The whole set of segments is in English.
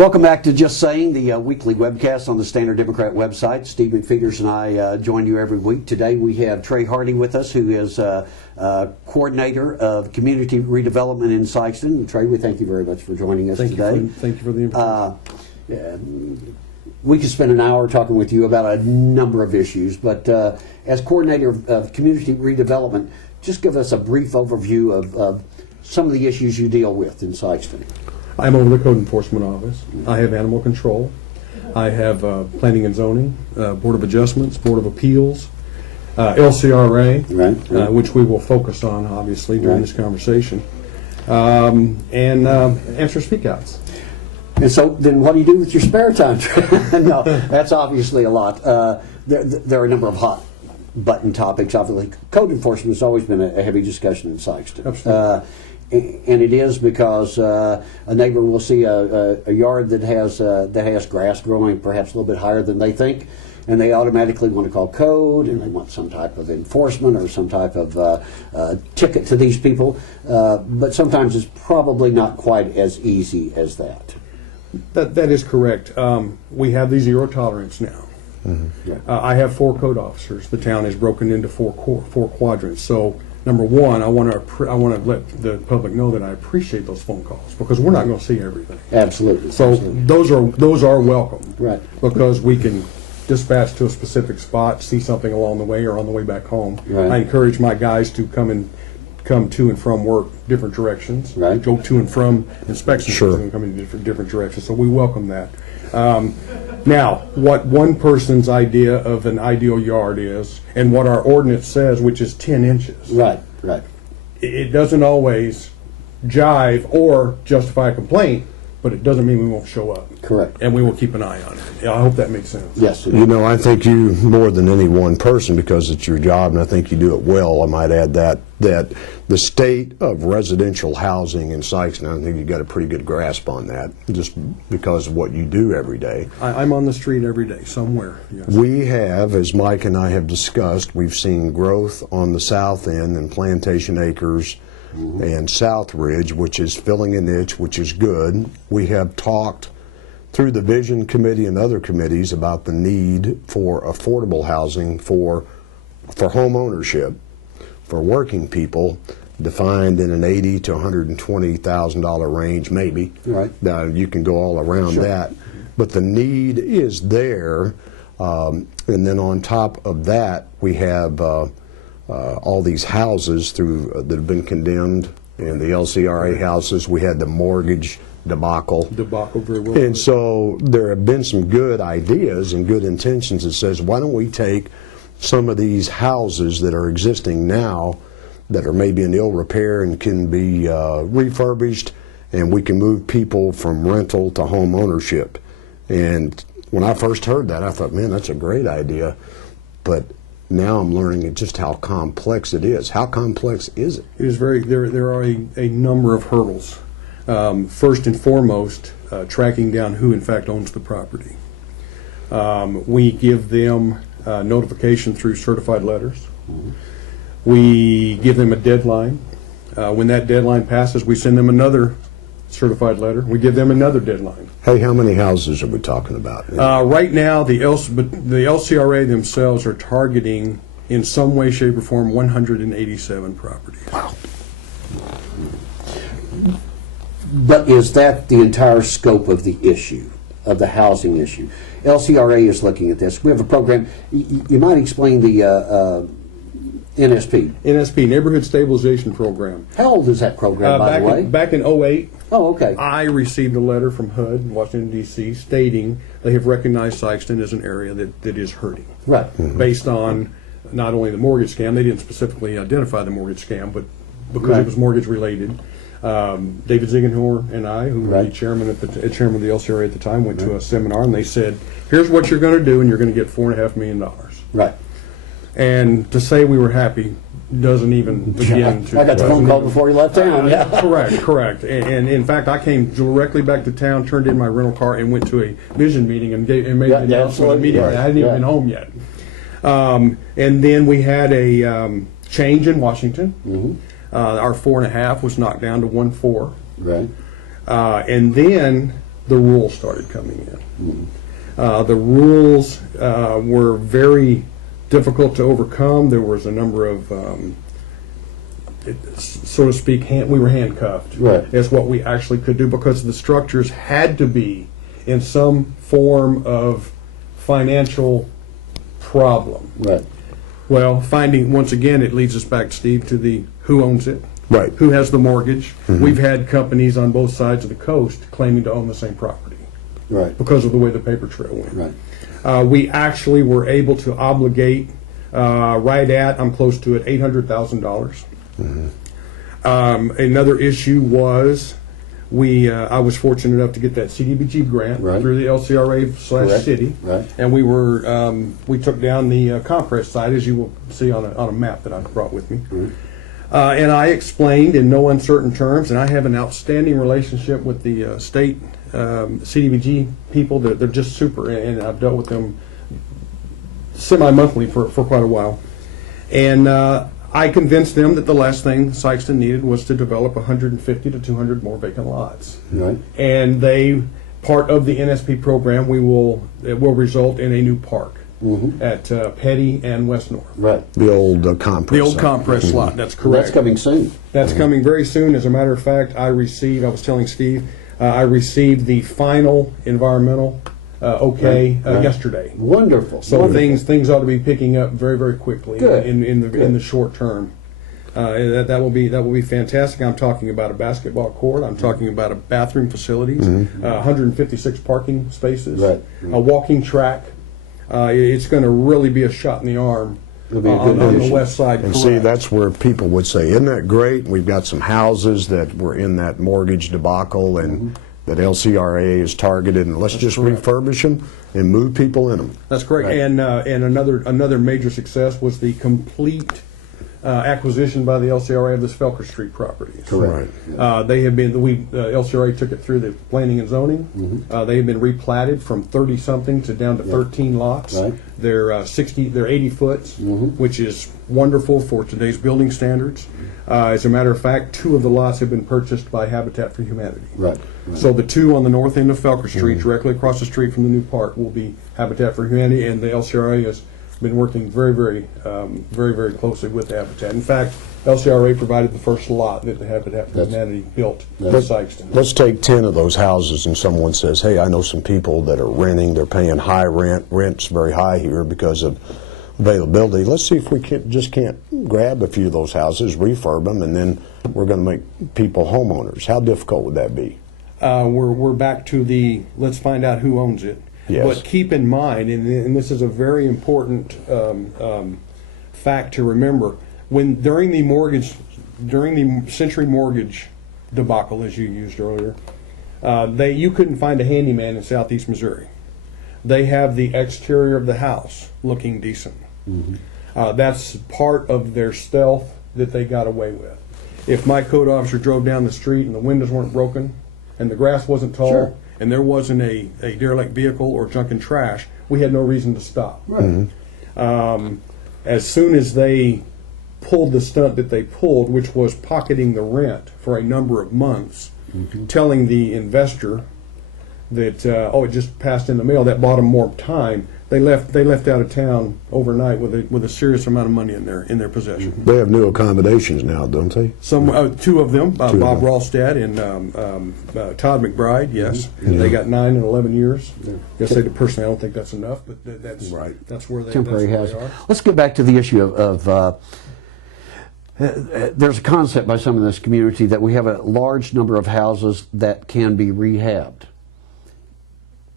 Welcome back to Just Saying, the weekly webcast on the Standard Democrat website. Steve McFeeters and I join you every week. Today we have Trey Hardy with us, who is coordinator of community redevelopment in Sikeston. Trey, we thank you very much for joining us today. Thank you for the invitation. We could spend an hour talking with you about a number of issues, but as coordinator of community redevelopment, just give us a brief overview of some of the issues you deal with in Sikeston. I'm over the Code Enforcement Office. I have Animal Control. I have Planning and Zoning, Board of Adjustments, Board of Appeals, LCRA, which we will focus on, obviously, during this conversation, and answer speak-outs. And so then what do you do with your spare time? No, that's obviously a lot. There are a number of hot button topics. Obviously, code enforcement has always been a heavy discussion in Sikeston. Absolutely. And it is because a neighbor will see a yard that has grass growing perhaps a little bit higher than they think, and they automatically want to call code, and they want some type of enforcement or some type of ticket to these people. But sometimes it's probably not quite as easy as that. That is correct. We have the zero tolerance now. Mm-hmm. Yeah. I have 4 code officers. The town is broken into four quadrants. So, number one, I want to let the public know that I appreciate those phone calls, because we're not going to see everything. Absolutely. So absolutely. those are welcome, right? Because we can dispatch to a specific spot, see something along the way or on the way back home. Right. I encourage my guys to come to and from work different directions. Right. Go to and from inspections. Sure. And come in different directions. So we welcome that. Now, what one person's idea of an ideal yard is, and what our ordinance says, which is 10 inches. Right. Right. It doesn't always jive or justify a complaint, but it doesn't mean we won't show up. Correct. And we will keep an eye on it. I hope that makes sense. Yes. You know, I think you, more than any one person, because it's your job, and I think you do it well, I might add that the state of residential housing in Sikeston, I think you got a pretty good grasp on that, just because of what you do every day. I'm on the street every day, somewhere. Yes. We have, as Mike and I have discussed, we've seen growth on the south end in Plantation Acres and South Ridge, which is filling a niche, which is good. We have talked through the Vision Committee and other committees about the need for affordable housing for home ownership for working people, defined in an $80,000 to $120,000 range, maybe. Right. Now, you can go all around that, but the need is there. And then on top of that, we have all these houses that have been condemned, and the LCRA houses. We had the mortgage debacle. Very well. And so there have been some good ideas and good intentions that says, why don't we take some of these houses that are existing now that are maybe in ill repair and can be refurbished, and we can move people from rental to home ownership. And when I first heard that, I thought, man, that's a great idea. But now I'm learning just how complex it is. How complex is it? It is very. There are a number of hurdles. First and foremost, tracking down who in fact owns the property. We give them notification through certified letters. We give them a deadline. When that deadline passes, we send them another certified letter. We give them another deadline. Hey, how many houses are we talking about? Right now, the LCRA themselves are targeting, in some way, shape, or form, 187 properties. Wow. But is that the entire scope of the issue, of the housing issue? LCRA is looking at this. We have a program. You might explain the NSP. NSP, Neighborhood Stabilization Program. How old is that program, by the way? Back in 2008, Oh, okay. I received a letter from HUD in Washington, D.C. stating they have recognized Sikeston as an area that is hurting. Right. Based on not only the mortgage scam, they didn't specifically identify the mortgage scam, but because Right. it was mortgage related. David Ziegenhor and I, who were the chairman of the LCRA at the time, went to a seminar, and they said, here's what you're going to do, and you're going to get $4.5 million. Right. And to say we were happy doesn't even begin to... I got the phone call before you left town, yeah. Correct. And in fact, I came directly back to town, turned in my rental car, and went to a vision meeting and made the announcement immediately. I hadn't even been home yet. And then we had a change in Washington. Mm-hmm. Our 4.5 was knocked down to 1.4. Right. And then the rules started coming in. The rules were very difficult to overcome. There was a number of, so to speak, we were handcuffed. Right. As what we actually could do because the structures had to be in some form of financial problem. Right. Well, finding, once again, it leads us back, Steve, to the who owns it, Right. who has the mortgage. We've had companies on both sides of the coast claiming to own the same property Right. because of the way the paper trail went. Right. We actually were able to obligate right at, I'm close to it, $800,000. Another issue was I was fortunate enough to get that CDBG grant Right. through the LCRA Correct. / city, Right. and we took down the compress site, as you will see on a map that I brought with me. And I explained in no uncertain terms, and I have an outstanding relationship with the state CDBG people. They're just super, and I've dealt with them semi-monthly for quite a while. And I convinced them that the last thing Sikeston needed was to develop 150 to 200 more vacant lots. Right. And part of the NSP program, it will result in a new park at Petty and West North. Right. The old compress. The old compress lot, that's correct. That's coming soon. That's coming very soon. As a matter of fact, I was telling Steve, I received the final environmental Right. yesterday. Wonderful. So Wonderful. things ought to be picking up very, very quickly Good. in Good. the short term. That will be fantastic. I'm talking about a basketball court. I'm talking about a bathroom facilities, 156 parking spaces, Right. a walking track. It's going to really be a shot in the arm It'll be a on good the addition. west side. And see, correct. that's where people would say, isn't that great? We've got some houses that were in that mortgage debacle and that LCRA is targeted, and let's just correct. refurbish them and move people in them. That's correct. Right. And another major success was the complete acquisition by the LCRA of the Felker Street properties. Correct. They have been LCRA took it through the planning and zoning. They have been replatted from 30 something to down to 13 lots. Right. They're 80 foot, which is wonderful for today's building standards. As a matter of fact, 2 of the lots have been purchased by Habitat for Humanity. Right. Right. So the 2 on the north end of Felker Street, directly across the street from the new park, will be Habitat for Humanity, and the LCRA has been working very, very closely with Habitat. In fact, LCRA provided the first lot that the Habitat for Humanity built in Sikeston. Let's take 10 of those houses and someone says, hey, I know some people that are renting, they're paying high rent, rent's very high here because of availability. Let's see if we can't grab a few of those houses, refurb them, and then we're going to make people homeowners. How difficult would that be? We're back to let's find out who owns it. Yes. But keep in mind, and this is a very important fact to remember, during the Century Mortgage debacle, as you used earlier, you couldn't find a handyman in Southeast Missouri. They have the exterior of the house looking decent. That's part of their stealth that they got away with. If my code officer drove down the street and the windows weren't broken and the grass wasn't tall, Sure. and there wasn't a derelict vehicle or junk and trash, we had no reason to stop. Right. As soon as they pulled the stunt that they pulled, which was pocketing the rent for a number of months, telling the investor that it just passed in the mail, that bought them more time. They left out of town overnight with a serious amount of money in their possession. They have new accommodations now, don't they? Some 2 of them, Bob them. Ralstad and Todd McBride. Yes, They got 9 and 11 years. Yes, personally, I don't think that's enough, but that's Right. That's where they Temporary that's housing. where they are. Let's get back to the issue of there's a concept by some in this community that we have a large number of houses that can be rehabbed.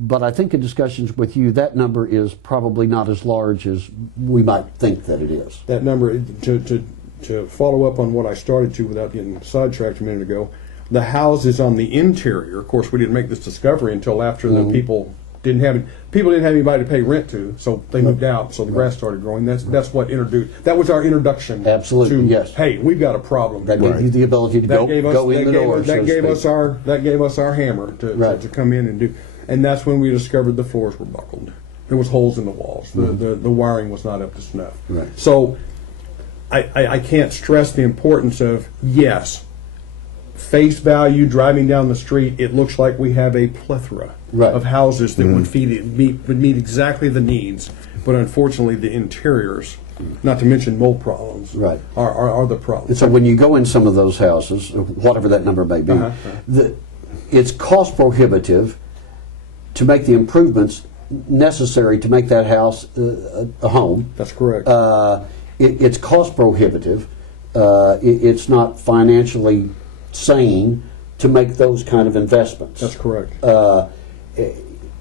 But I think in discussions with you, that number is probably not as large as we might think that it is. That number, to follow up on what I started to without getting sidetracked a minute ago, the houses on the interior, of course, we didn't make this discovery until after the people didn't have anybody to pay rent to, so they moved out, so the grass started growing. That was our introduction. Absolutely, to, yes. Hey, we've got a problem. That gave you the ability to go in the door. That gave us our hammer Right. to come in and do. And that's when we discovered the floors were buckled. There was holes in the walls. The wiring was not up to snuff. Right. So I can't stress the importance of, yes, face value, driving down the street, it looks like we have a plethora Right. of houses that would meet exactly the needs, but unfortunately the interiors, not to mention mold problems, Right. are the problem. And so when you go in some of those houses, whatever that number may be, it's cost prohibitive to make the improvements necessary to make that house a home. That's correct. It's cost prohibitive. It's not financially sane to make those kind of investments. That's correct.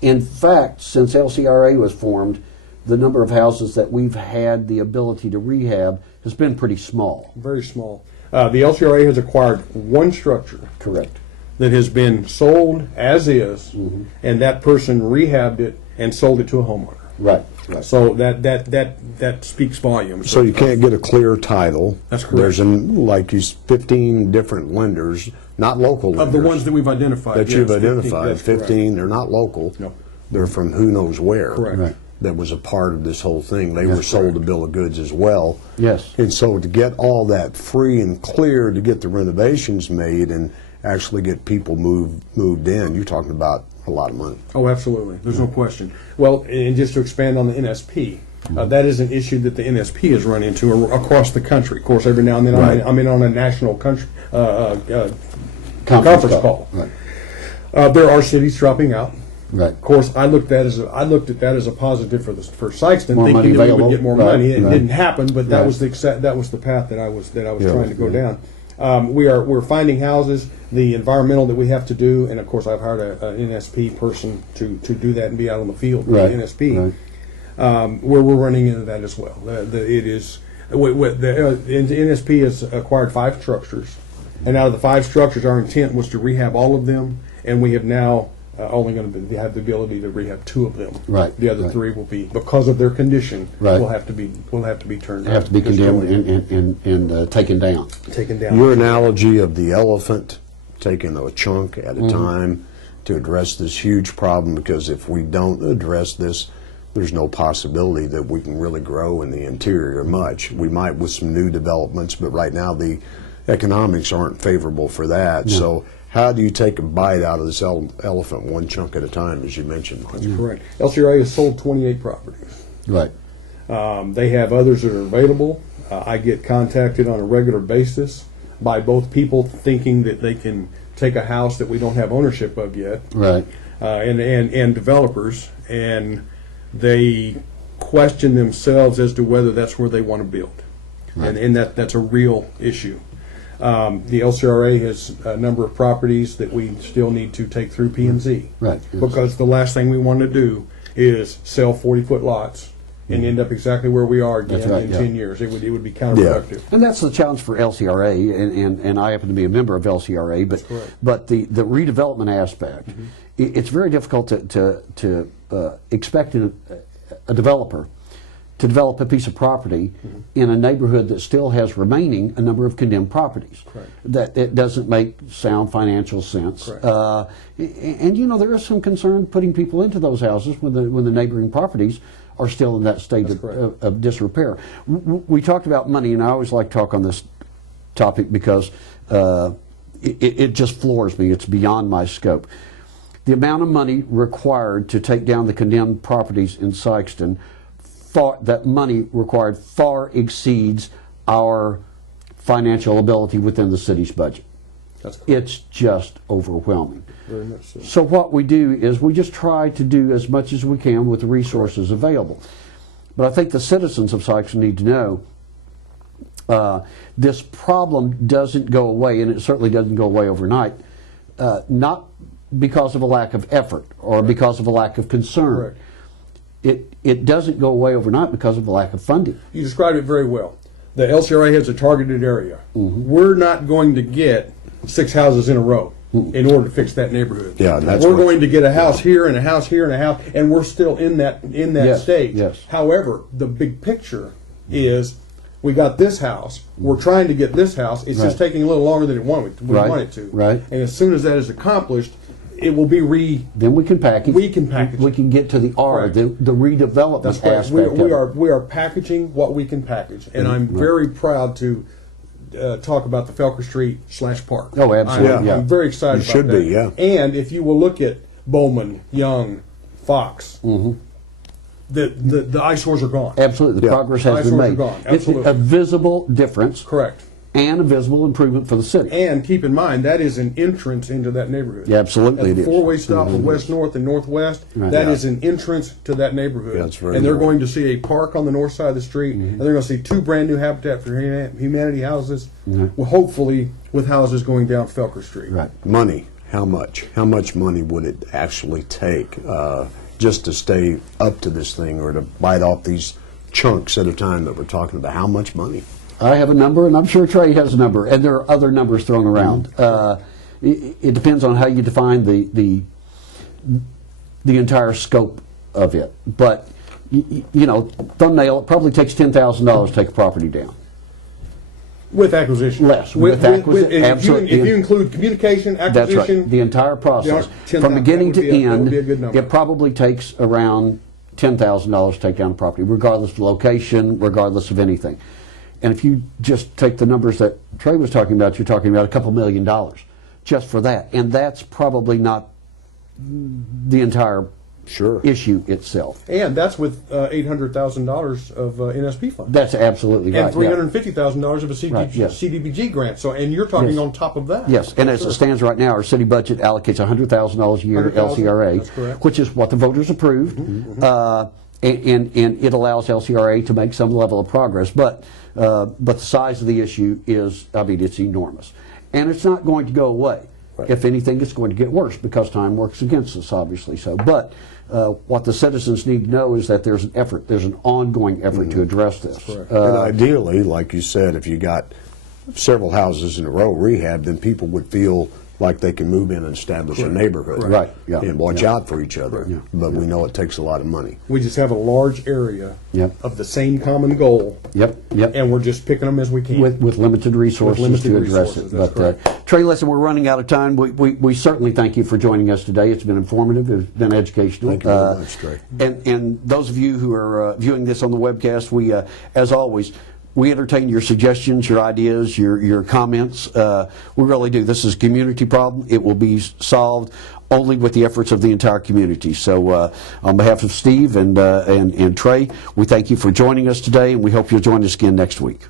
In fact, since LCRA was formed, the number of houses that we've had the ability to rehab has been pretty small. Very small. The LCRA has acquired one structure Correct. that has been sold as is, and that person rehabbed it and sold it to a homeowner. Right. Right. So that speaks volumes. So you can't get a clear title. That's correct. There's, like you, 15 different lenders, not local lenders. Of the ones that we've identified. that you've yes, 15, identified, that's correct. 15, they're not local. No. They're from who knows where. Correct. Right. That was a part of this whole thing. They were That's sold correct. a bill of goods as well. Yes. And so to get all that free and clear to get the renovations made and actually get people moved in, you're talking about a lot of money. Oh, absolutely. There's no question. Well, and just to expand on the NSP, that is an issue that the NSP has run into across the country. Of course, every now and then Right. I'm in on a national country conference call. Right. There are cities dropping out. Right. Of course, I looked at that as a positive for Sykeston, More money thinking that we available. would get more Right, money. It right. didn't happen, but that Right. was the path that I was Yeah. trying to go down. We're finding houses, the environmental that we have to do, and of course I've hired an NSP person to do that and be out on the field with Right. the NSP. Right. Where we're running into that as well. The NSP has acquired 5 structures, and out of the 5 structures, our intent was to rehab all of them, and we have now only going to have the ability to rehab 2 of them. Right, The other right. 3 will be, because of their condition, Right. will have to be turned. They have to be condemned destroyed, and taken down. taken down. Your analogy of the elephant taking a chunk at a time to address this huge problem, because if we don't address this, there's no possibility that we can really grow in the interior much. We might with some new developments, but right now the economics aren't favorable for that. So how do you take a bite out of this elephant one chunk at a time, as you mentioned, Mike? Correct. LCRA has sold 28 properties. Right. They have others that are available. I get contacted on a regular basis by both people thinking that they can take a house that we don't have ownership of yet, Right. and developers, and they question themselves as to whether that's where they want to build, and that's a real issue. The LCRA has a number of properties that we still need to take through P&Z, Right. because the last thing we want to do is sell 40-foot lots and end up exactly where we are again That's right, in yeah. 10 years. It would be counterproductive. And that's the challenge for LCRA, and I happen to be a member of LCRA, but the redevelopment aspect, it's very difficult to expect a developer to develop a piece of property in a neighborhood that still has remaining a number of condemned properties. Correct. That it doesn't make sound financial sense. Correct. And you know, there is some concern putting people into those houses when the neighboring properties are still in that state That's correct. of disrepair. We talked about money, and I always like to talk on this topic because it just floors me. It's beyond my scope. The amount of money required to take down the condemned properties in Sykeston, that money required far exceeds our financial ability within the city's budget. That's correct. It's just overwhelming. Very much so. So what we do is we just try to do as much as we can with the resources available. But I think the citizens of Sykeston need to know this problem doesn't go away, and it certainly doesn't go away overnight, not because of a lack of effort or because of a lack of concern. Correct. It doesn't go away overnight because of a lack of funding. You described it very well. The LCRA has a targeted area. We're not going to get 6 houses in a row in order to fix that neighborhood. Yeah, that's we're what- going to get a house here and a house here and a house, and we're still in that Yes, stage. yes. However, the big picture is we got this house. We're trying to get this house. It's just Right. taking a little longer than we Right, want it to. right. And as soon as that is accomplished, it will be Then we can package. We can package We it. can get to the R, Correct. the redevelopment That's correct. aspect. We of it. are packaging what we can package, and I'm very proud to talk about the Felker Street / park. Oh, absolutely, I'm yeah. very excited You about should that. be, yeah. And if you will look at Bowman, Young, Fox, the eyesores are gone. Absolutely, the Yeah. progress has been Eyesores are made. gone, It's absolutely. a visible difference Correct. and a visible improvement for the city. And keep in mind, that is an entrance into that neighborhood. Yeah, absolutely At the it is. four-way stop of west, north, and northwest, Right. that Yeah. is an entrance to that neighborhood. That's very And they're right. going to see a park on the north side of the street, and they're going to see 2 brand new Habitat for Humanity houses, well, hopefully with houses going down Felker Street. Right. Money, how much? How much money would it actually take just to stay up to this thing or to bite off these chunks at a time that we're talking about? How much money? I have a number, and I'm sure Trey has a number, and there are other numbers thrown around. It depends on how you define the entire scope of it. But you know, thumbnail, it probably takes $10,000 to take a property down. With acquisition. Less. With acquisition, absolutely. If you include communication, That's acquisition. right. The entire process, Yeah, from beginning that to would be a- that would end, be a good number. it probably takes around $10,000 to take down a property, regardless of location, regardless of anything. And if you just take the numbers that Trey was talking about, you're talking about a couple $1 million just for that. And that's probably not the entire Sure. issue itself. And that's with $800,000 of NSP funds. That's absolutely right. And yeah. $350,000 of a Right, yes. CDBG grant. So, and you're talking Yes. on top of that. Yes, and as it stands right now, our city budget allocates $100,000 a year to $100,000, LCRA, that's correct. which is what the voters approved, and it allows LCRA to make some level of progress. But the size of the issue is, I mean, it's enormous, and it's not going to go away. Right. If anything, it's going to get worse because time works against us, obviously. So, but what the citizens need to know is that there's an effort, there's an ongoing effort to address this. correct. And ideally, like you said, if you got several houses in a row rehab, then people would feel like they can move in and establish a neighborhood. Right, yeah, And watch yeah. out for each other. But we know it takes a lot of money. We just have a large area Yep. of the same common goal. Yep, yep. And we're just picking them as we can. With limited resources limited to address resources, it. that's But Trey, listen, we're running out of time. We certainly thank you for joining us today. It's been informative. It's been educational. Thank you very much, Trey. And those of you who are viewing this on the webcast, we, as always, we entertain your suggestions, your ideas, your comments. We really do. This is a community problem. It will be solved only with the efforts of the entire community. So on behalf of Steve and Trey, we thank you for joining us today, and we hope you'll join us again next week.